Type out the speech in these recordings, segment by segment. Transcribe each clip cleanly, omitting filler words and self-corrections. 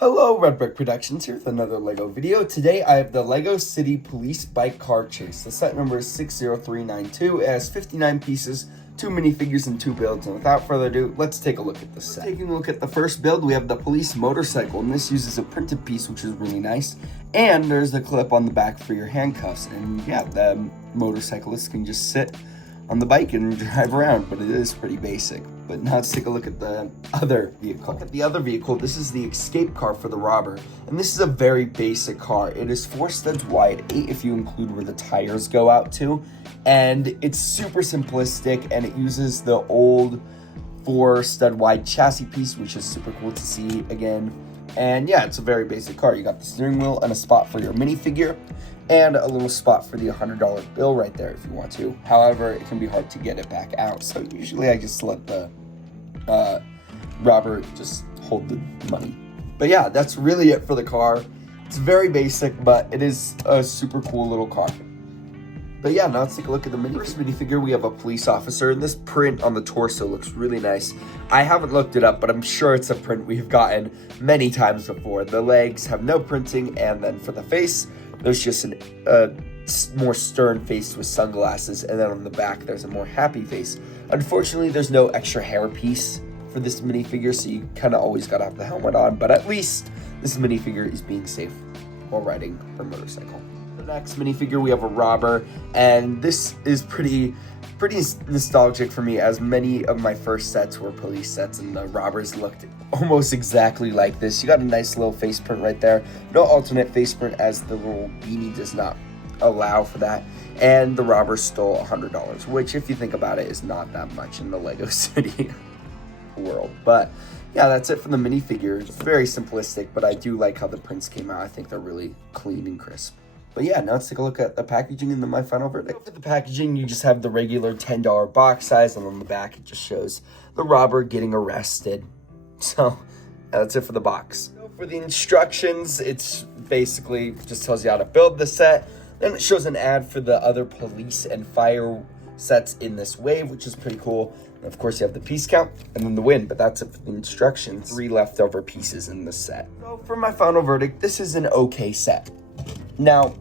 Hello, Red Brick Productions here with another LEGO video. Today I have the LEGO City Police Bike Car Chase. The set number is 60392. It has 59 pieces, 2 minifigures, and 2 builds. And without further ado, let's take a look at the set. Taking a look at the first build, we have the police motorcycle, and this uses a printed piece, which is really nice. And there's a clip on the back for your handcuffs. And yeah, the motorcyclist can just sit on the bike and drive around, but it is pretty basic. But now let's take a look at the other vehicle. Look at the other vehicle. This is the escape car for the robber, and this is a very basic car. It is 4 studs wide, 8 if you include where the tires go out to, and it's super simplistic, and it uses the old 4 stud wide chassis piece, which is super cool to see again. And yeah, it's a very basic car. You got the steering wheel and a spot for your minifigure, and a little spot for the $100 bill right there if you want to. However, it can be hard to get it back out, so usually I just let the robber just hold the money. But yeah, that's really it for the car. It's very basic, but it is a super cool little car. But yeah, now let's take a look at the first minifigure. We have a police officer, and this print on the torso looks really nice. I haven't looked it up, but I'm sure it's a print we've gotten many times before. The legs have no printing, and then for the face, there's just a more stern face with sunglasses, and then on the back, there's a more happy face. Unfortunately, there's no extra hair piece for this minifigure, so you kind of always gotta have the helmet on, but at least this minifigure is being safe while riding her motorcycle. The next minifigure, we have a robber, and this is pretty nostalgic for me, as many of my first sets were police sets, and the robbers looked almost exactly like this. You got a nice little face print right there. No alternate face print, as the little beanie does not allow for that. And the robber stole $100, which, if you think about it, is not that much in the LEGO City world. But yeah, that's it for the minifigures. Very simplistic, but I do like how the prints came out. I think they're really clean and crisp. But yeah, now let's take a look at the packaging and then my final verdict. For the packaging, you just have the regular $10 box size, and on the back it just shows the robber getting arrested. So that's it for the box. So for the instructions, it's basically just tells you how to build the set. Then it shows an ad for the other police and fire sets in this wave, which is pretty cool. And of course, you have the piece count and then the win, but that's it for the instructions. 3 leftover pieces in the set. So for my final verdict, this is an okay set. Now,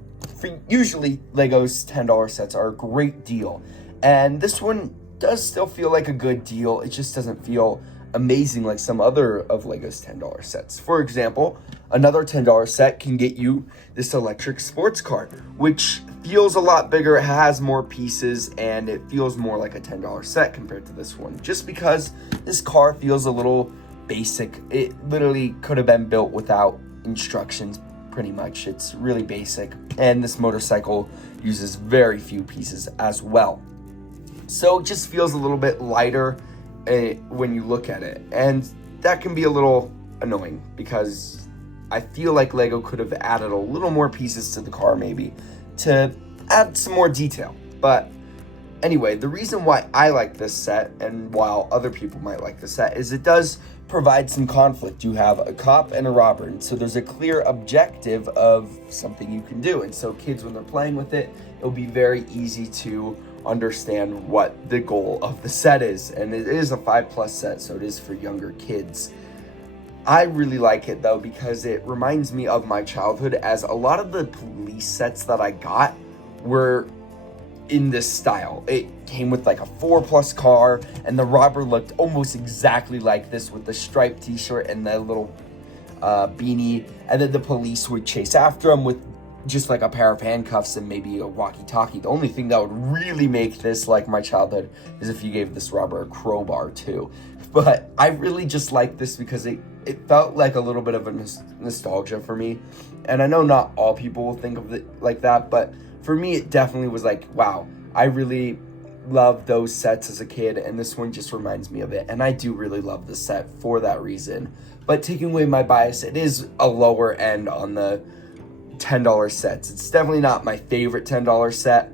usually Lego's $10 sets are a great deal, and this one does still feel like a good deal. It just doesn't feel amazing like some other of Lego's $10 sets. For example, another $10 set can get you this electric sports car, which feels a lot bigger, it has more pieces, and it feels more like a $10 set compared to this one, just because this car feels a little basic. It literally could have been built without instructions. Pretty much, it's really basic, and this motorcycle uses very few pieces as well, so it just feels a little bit lighter when you look at it, and that can be a little annoying because I feel like Lego could have added a little more pieces to the car, maybe to add some more detail. But anyway, the reason why I like this set, and while other people might like the set, is it does provide some conflict. You have a cop and a robber, and so there's a clear objective of something you can do, and so kids, when they're playing with it, it'll be very easy to understand what the goal of the set is. And it is a 5+ set, so it is for younger kids. I really like it though, because it reminds me of my childhood, as a lot of the police sets that I got were in this style. It came with like a 4+ car, and the robber looked almost exactly like this with the striped t-shirt and the little beanie, and then the police would chase after him with just like a pair of handcuffs and maybe a walkie-talkie. The only thing that would really make this like my childhood is if you gave this robber a crowbar too. But I really just like this because it felt like a little bit of a nostalgia for me, and I know not all people will think of it like that, but for me, it definitely was like, wow, I really loved those sets as a kid, and this one just reminds me of it. And I do really love the set for that reason. But taking away my bias, it is a lower end on the $10 sets. It's definitely not my favorite $10 set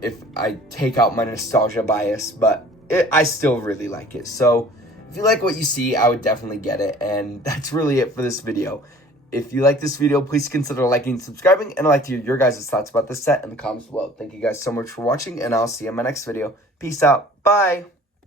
if I take out my nostalgia bias, but I still really like it. So if you like what you see, I would definitely get it. And that's really it for this video. If you like this video, please consider liking and subscribing, and I'd like to hear your guys' thoughts about this set in the comments below. Thank you guys so much for watching, and I'll see you in my next video. Peace out. Bye.